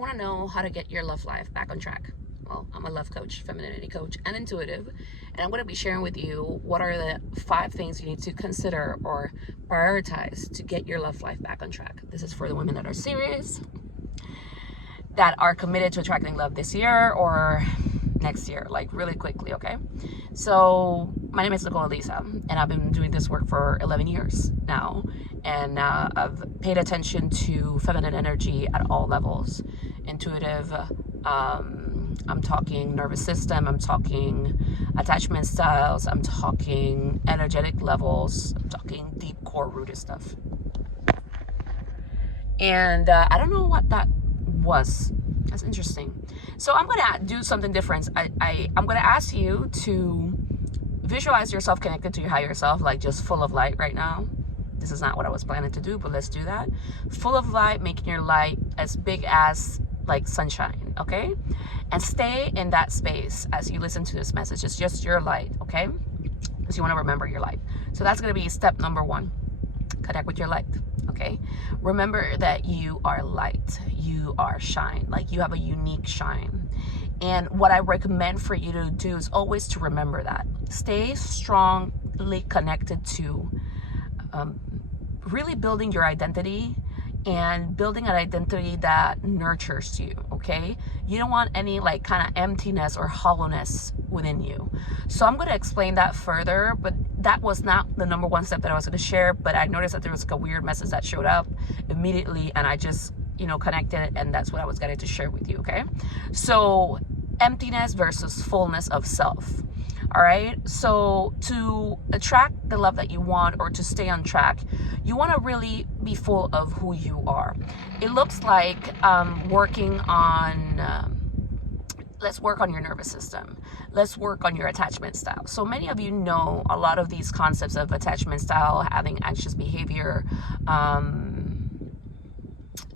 you want to know how to get your love life back on track? Well, I'm a love coach, femininity coach, and intuitive, and I'm going to be sharing with you what are the 5 things you need to consider or prioritize to get your love life back on track. This is for the women that are serious, that are committed to attracting love this year or next year, like really quickly, okay? So my name is Nicole Elisa, and I've been doing this work for 11 years now, and I've paid attention to feminine energy at all levels. Intuitive, I'm talking nervous system, I'm talking attachment styles, I'm talking energetic levels, I'm talking deep core rooted stuff. And I don't know what that was. That's interesting. So I'm going to do something different. I'm going to ask you to visualize yourself connected to your higher self, like just full of light right now. This is not what I was planning to do, but let's do that. Full of light, making your light as big as like sunshine, okay? And stay in that space as you listen to this message. It's just your light, okay? Because you want to remember your light. So that's going to be step number 1. Connect with your light, okay? Remember that you are light, you are shine, like you have a unique shine. And what I recommend for you to do is always to remember that. Stay strongly connected to really building your identity and building an identity that nurtures you, okay? You don't want any like kind of emptiness or hollowness within you. So I'm going to explain that further, but that was not the number 1 step that I was going to share, but I noticed that there was like a weird message that showed up immediately, and I just, connected it, and that's what I was going to share with you, okay? So emptiness versus fullness of self. All right, so to attract the love that you want or to stay on track, you want to really be full of who you are. It looks like working on, let's work on your nervous system. Let's work on your attachment style. So many of you know a lot of these concepts of attachment style, having anxious behavior,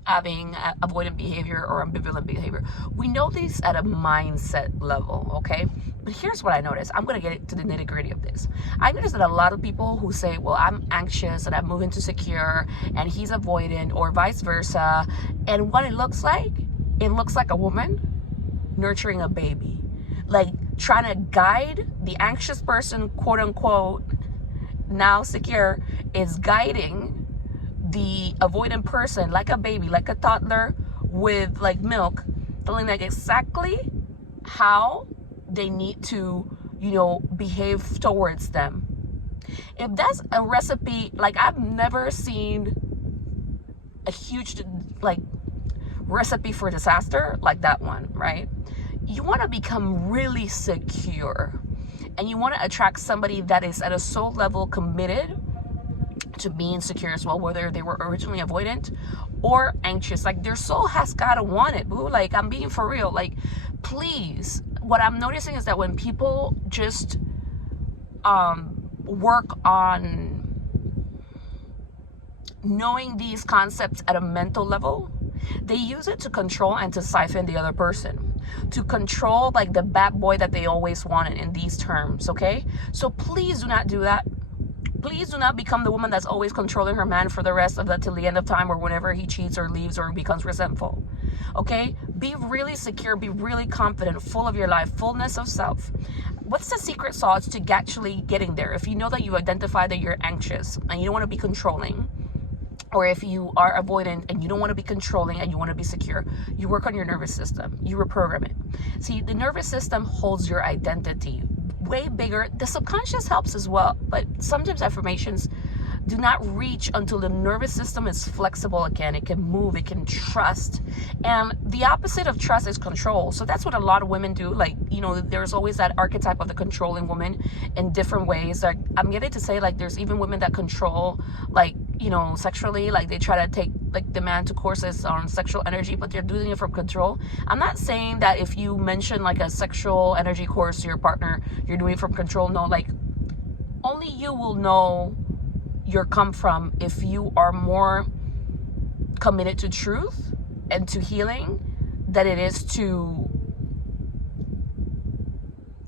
having avoidant behavior or ambivalent behavior. We know these at a mindset level, okay? But here's what I noticed. I'm going to get to the nitty gritty of this. I noticed that a lot of people who say, well, I'm anxious and I'm moving to secure and he's avoidant or vice versa. And what it looks like a woman nurturing a baby, like trying to guide the anxious person, quote unquote, now secure, is guiding the avoidant person like a baby, like a toddler with like milk, telling them exactly how they need to, behave towards them. If that's a recipe, like I've never seen a huge like recipe for disaster like that one, right? You want to become really secure, and you want to attract somebody that is at a soul level committed to being secure as well, whether they were originally avoidant or anxious. Like their soul has gotta want it, boo. Like I'm being for real. Like please, what I'm noticing is that when people just work on knowing these concepts at a mental level, they use it to control and to siphon the other person, to control like the bad boy that they always wanted in these terms, okay? So please do not do that. Please do not become the woman that's always controlling her man for the rest of till the end of time, or whenever he cheats or leaves or becomes resentful. Okay? Be really secure, be really confident, full of your life, fullness of self. What's the secret sauce to actually getting there? If you know that you identify that you're anxious and you don't want to be controlling, or if you are avoidant and you don't want to be controlling and you want to be secure, you work on your nervous system. You reprogram it. See, the nervous system holds your identity way bigger. The subconscious helps as well, but sometimes affirmations do not reach until the nervous system is flexible again. It can move, it can trust. And the opposite of trust is control. So that's what a lot of women do. Like, there's always that archetype of the controlling woman in different ways. Like, I'm getting to say, like, there's even women that control, like, sexually, like they try to take like the man to courses on sexual energy, but they're doing it from control. I'm not saying that if you mention like a sexual energy course to your partner, you're doing it from control. No, like only you will know your come from if you are more committed to truth and to healing than it is to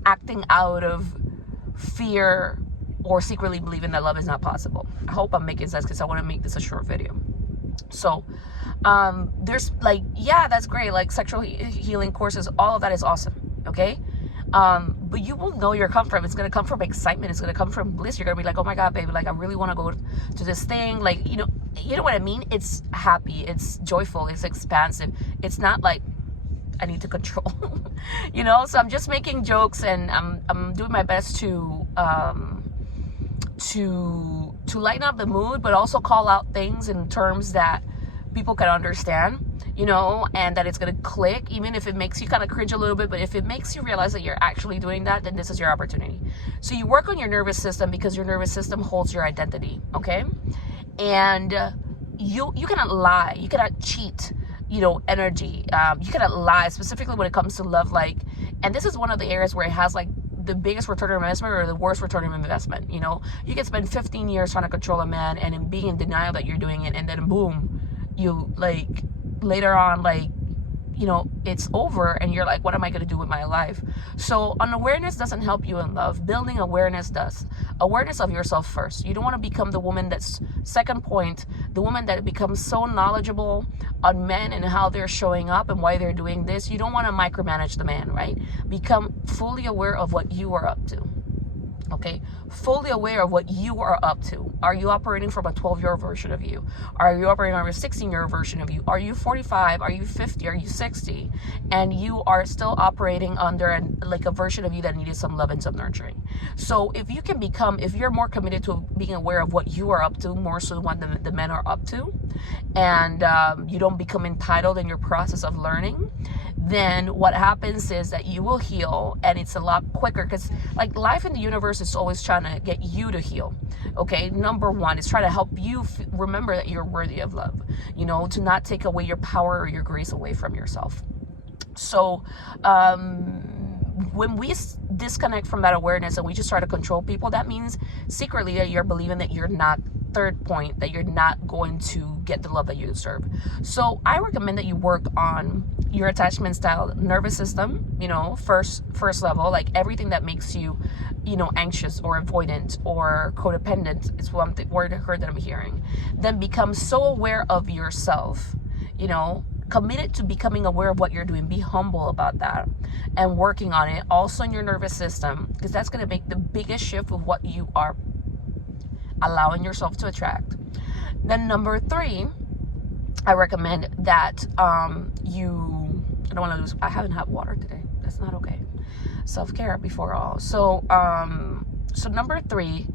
acting out of fear or secretly believing that love is not possible. I hope I'm making sense because I want to make this a short video. So There's like, yeah, that's great, like sexual healing courses, all of that is awesome, okay? But you will know your come from. It's going to come from excitement. It's going to come from bliss. You're going to be like, oh my God, baby, like I really want to go to this thing. Like, you know what I mean? It's happy. It's joyful. It's expansive. It's not like I need to control, you know? So I'm just making jokes, and I'm doing my best to lighten up the mood, but also call out things in terms that people can understand, you know, and that it's going to click, even if it makes you kind of cringe a little bit. But if it makes you realize that you're actually doing that, then this is your opportunity. So you work on your nervous system, because your nervous system holds your identity, okay? And you cannot lie, you cannot cheat, you know, energy. You cannot lie, specifically when it comes to love. Like, and this is one of the areas where it has like the biggest return on investment or the worst return on investment. You know, you can spend 15 years trying to control a man and in being in denial that you're doing it, and then boom, you like later on, like, you know, it's over and you're like, what am I going to do with my life? So unawareness doesn't help you in love. Building awareness does. Awareness of yourself first. You don't want to become the woman that's, second point, the woman that becomes so knowledgeable on men and how they're showing up and why they're doing this. You don't want to micromanage the man, right? Become fully aware of what you are up to. Okay, fully aware of what you are up to. Are you operating from a 12-year version of you? Are you operating on a 16-year version of you? Are you 45? Are you 50? Are you 60? And you are still operating under like a version of you that needed some love and some nurturing. So if you can become, if you're more committed to being aware of what you are up to, more so than what the men are up to, and you don't become entitled in your process of learning, then what happens is that you will heal, and it's a lot quicker, because like life in the universe is always trying to get you to heal. Okay, number one, it's trying to help you remember that you're worthy of love, you know, to not take away your power or your grace away from yourself. So when we disconnect from that awareness and we just try to control people, that means secretly that you're believing that you're not, third point, that you're not going to get the love that you deserve. So I recommend that you work on your attachment style, nervous system, you know, first level, like everything that makes you, you know, anxious or avoidant or codependent is one word I heard that I'm hearing. Then become so aware of yourself, you know, committed to becoming aware of what you're doing. Be humble about that and working on it. Also in your nervous system, because that's going to make the biggest shift of what you are allowing yourself to attract. Then number 3, I recommend that I don't want to lose, I haven't had water today. That's not okay. Self-care before all. So number 3,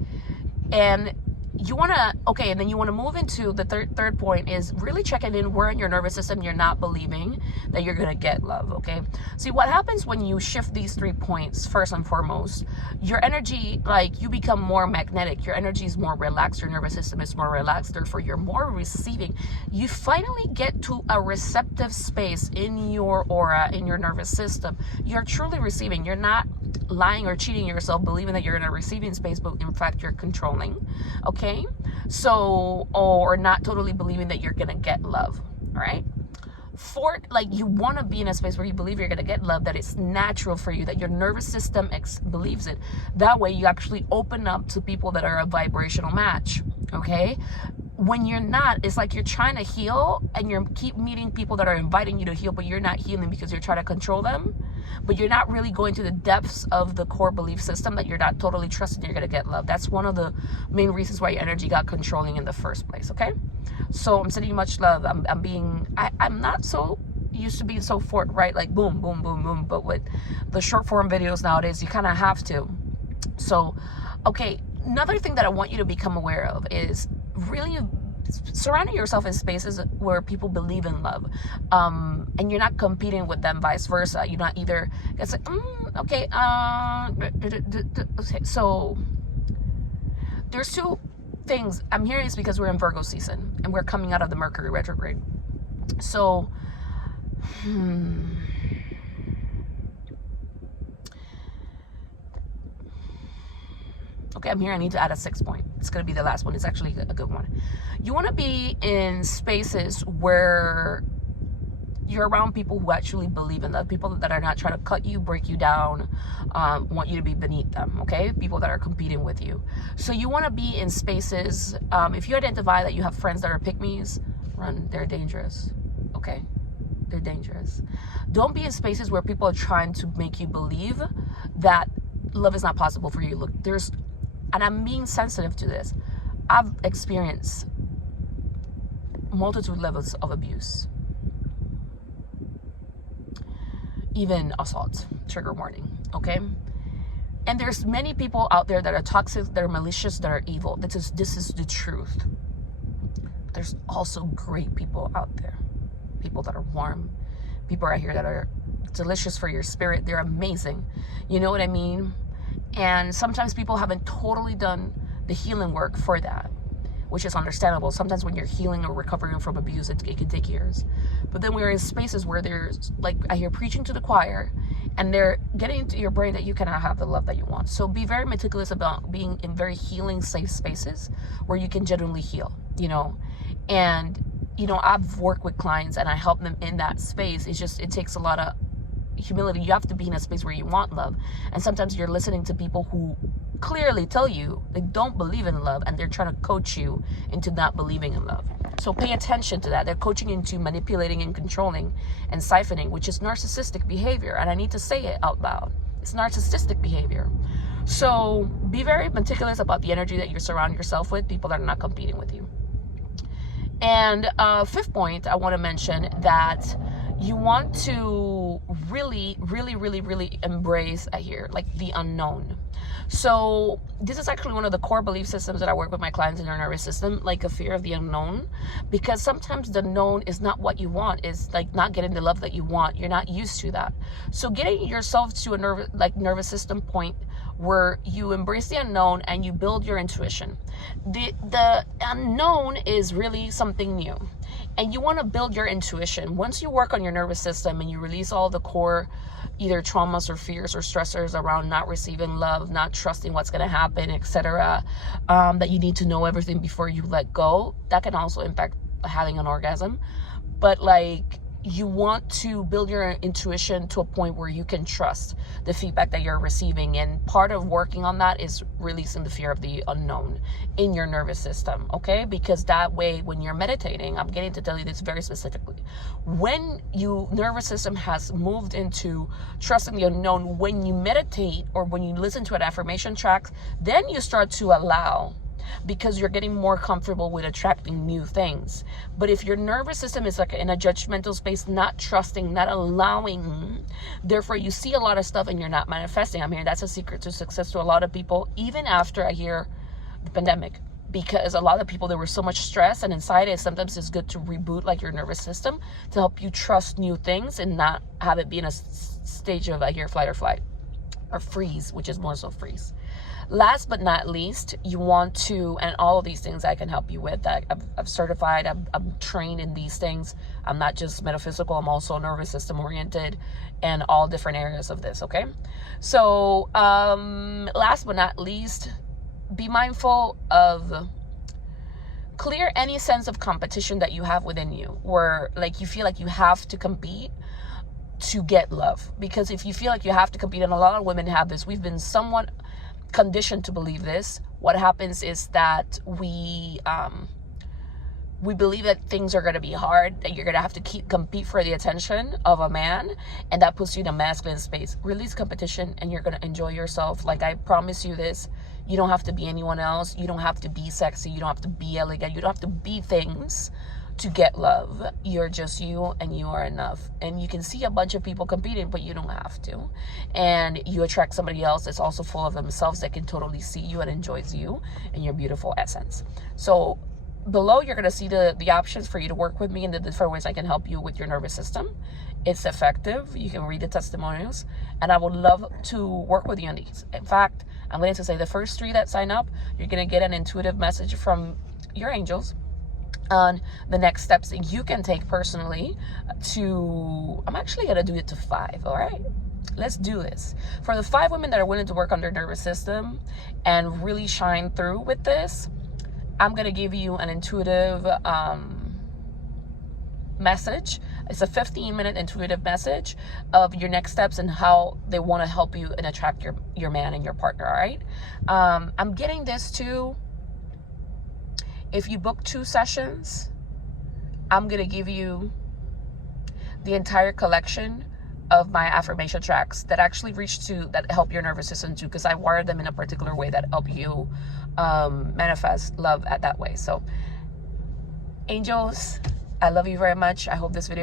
and you want to, okay, and then you want to move into the third point is really checking in where in your nervous system you're not believing that you're going to get love, okay? See, what happens when you shift these 3 points, first and foremost, your energy, like you become more magnetic, your energy is more relaxed, your nervous system is more relaxed, therefore you're more receiving. You finally get to a receptive space in your aura, in your nervous system. You're truly receiving. You're not lying or cheating yourself, believing that you're in a receiving space, but in fact you're controlling, okay? So, or not totally believing that you're gonna get love, all right? Fourth, like you want to be in a space where you believe you're gonna get love, that it's natural for you, that your nervous system believes it. That way you actually open up to people that are a vibrational match, okay? When you're not, it's like you're trying to heal and you keep meeting people that are inviting you to heal, but you're not healing because you're trying to control them, but you're not really going to the depths of the core belief system that you're not totally trusting you're going to get love. That's one of the main reasons why your energy got controlling in the first place, okay? So I'm sending you much love. I'm not so used to being so forthright, like boom, boom, boom, boom, but with the short form videos nowadays, you kind of have to. So, okay, another thing that I want you to become aware of is really surrounding yourself in spaces where people believe in love, and you're not competing with them, vice versa. You're not either, it's like, okay, so there's 2 things I'm hearing. Is because we're in Virgo season and we're coming out of the Mercury retrograde. So okay, I'm here. I need to add a 6th point. It's going to be the last one. It's actually a good one. You want to be in spaces where you're around people who actually believe in love, people that are not trying to cut you, break you down, want you to be beneath them, okay? People that are competing with you. So you want to be in spaces, if you identify that you have friends that are pick-me's, run, they're dangerous. okay? They're dangerous. Don't be in spaces where people are trying to make you believe that love is not possible for you. Look, and I'm being sensitive to this. I've experienced multitude levels of abuse, even assault. Trigger warning, okay? And there's many people out there that are toxic, that are malicious, that are evil. This is the truth. But there's also great people out there. People that are warm. People out here that are delicious for your spirit. They're amazing. You know what I mean? And sometimes people haven't totally done the healing work for that, which is understandable. Sometimes when you're healing or recovering from abuse, it can take years. But then we're in spaces where there's, like, I hear preaching to the choir, and they're getting into your brain that you cannot have the love that you want. So be very meticulous about being in very healing, safe spaces where you can genuinely heal, you know. And, you know, I've worked with clients and I help them in that space. It takes a lot of humility. You have to be in a space where you want love. And sometimes you're listening to people who clearly tell you they don't believe in love, and they're trying to coach you into not believing in love. So pay attention to that. They're coaching into manipulating and controlling and siphoning, which is narcissistic behavior. And I need to say it out loud. It's narcissistic behavior. So be very meticulous about the energy that you surround yourself with, people that are not competing with you. And fifth point, I want to mention that you want to really, really, really, really embrace like the unknown. So this is actually one of the core belief systems that I work with my clients in their nervous system, like a fear of the unknown, because sometimes the known is not what you want. It's like not getting the love that you want. You're not used to that. So getting yourself to a nervous system point where you embrace the unknown and you build your intuition. The unknown is really something new, and you want to build your intuition. Once you work on your nervous system and you release all the core either traumas or fears or stressors around not receiving love, not trusting what's going to happen, etc., that you need to know everything before you let go, that can also impact having an orgasm. But like, you want to build your intuition to a point where you can trust the feedback that you're receiving. And part of working on that is releasing the fear of the unknown in your nervous system, okay? Because that way, when you're meditating, I'm getting to tell you this very specifically. When your nervous system has moved into trusting the unknown, when you meditate or when you listen to an affirmation track, then you start to allow, because you're getting more comfortable with attracting new things. But if your nervous system is like in a judgmental space, not trusting, not allowing, therefore you see a lot of stuff and you're not manifesting. I'm hearing that's a secret to success to a lot of people, even after I hear the pandemic, because a lot of people, there was so much stress and anxiety. Sometimes it's good to reboot like your nervous system to help you trust new things and not have it be in a stage of flight or freeze, which is more so freeze. Last but not least, you want to, and all of these things I can help you with. I've certified, I'm trained in these things. I'm not just metaphysical, I'm also nervous system oriented and all different areas of this, okay? So last but not least, be mindful of clear any sense of competition that you have within you, where like you feel like you have to compete to get love. Because if you feel like you have to compete, and a lot of women have this, we've been somewhat conditioned to believe this. What happens is that we believe that things are going to be hard, that you're going to have to compete for the attention of a man, and that puts you in a masculine space. Release competition and you're going to enjoy yourself. Like, I promise you this, you don't have to be anyone else. You don't have to be sexy. You don't have to be elegant. You don't have to be things to get love. You're just you, and you are enough. And you can see a bunch of people competing, but you don't have to. And you attract somebody else that's also full of themselves, that can totally see you and enjoys you and your beautiful essence. So below, you're going to see the options for you to work with me and the different ways I can help you with your nervous system. It's effective. You can read the testimonials, and I would love to work with you on these. In fact, I'm going to say the first 3 that sign up, you're going to get an intuitive message from your angels on the next steps that you can take personally to, I'm actually going to do it to 5, all right? Let's do this. For the 5 women that are willing to work on their nervous system and really shine through with this, I'm going to give you an intuitive message. It's a 15-minute intuitive message of your next steps and how they want to help you and attract your man and your partner, all right? I'm getting this too. If you book 2 sessions, I'm going to give you the entire collection of my affirmation tracks that actually that help your nervous system too, because I wired them in a particular way that help you manifest love at that way. So angels, I love you very much. I hope this video